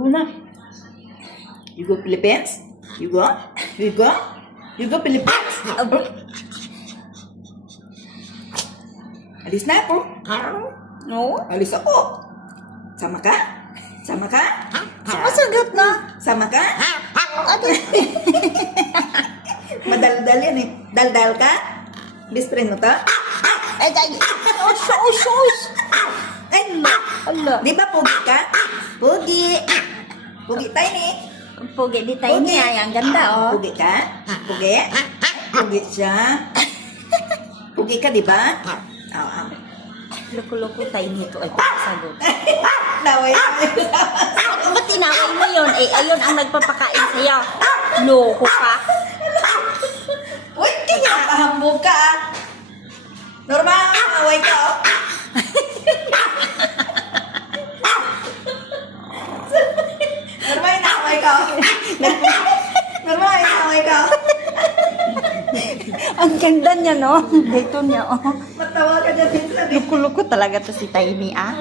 Go na. You go Philippines? You go? You go? You go Philippines? Alis na ako. No? Alis ako. Sama ka? Sama ka? Masagot na. Sama ka? Ano? Madaldal yan eh. Daldal ka? Best friend mo to? Ay, os. Ay, Ala. di ba pugi ka? Pugi. Pugi tayo ni. Pugi di tayo Pugi. niya. Ang ganda, oh. Pugi ka? Pugi? Pugi siya. Pugi ka, di ba? Oo. Loko-loko tayo nito. Ay, sagot. Naway. Ba't tinaway mo yun? Eh, ayun ang nagpapakain sa'yo. Loko ka. Uy, kaya kahambog ka ah. Normal, naway ka oh. Normal, naway ka oh. Normal, naway ka oh. Ang ganda niya, no? Dito niya, oh. Matawa ka dyan din sa Loko-loko talaga to si Tiny, ah.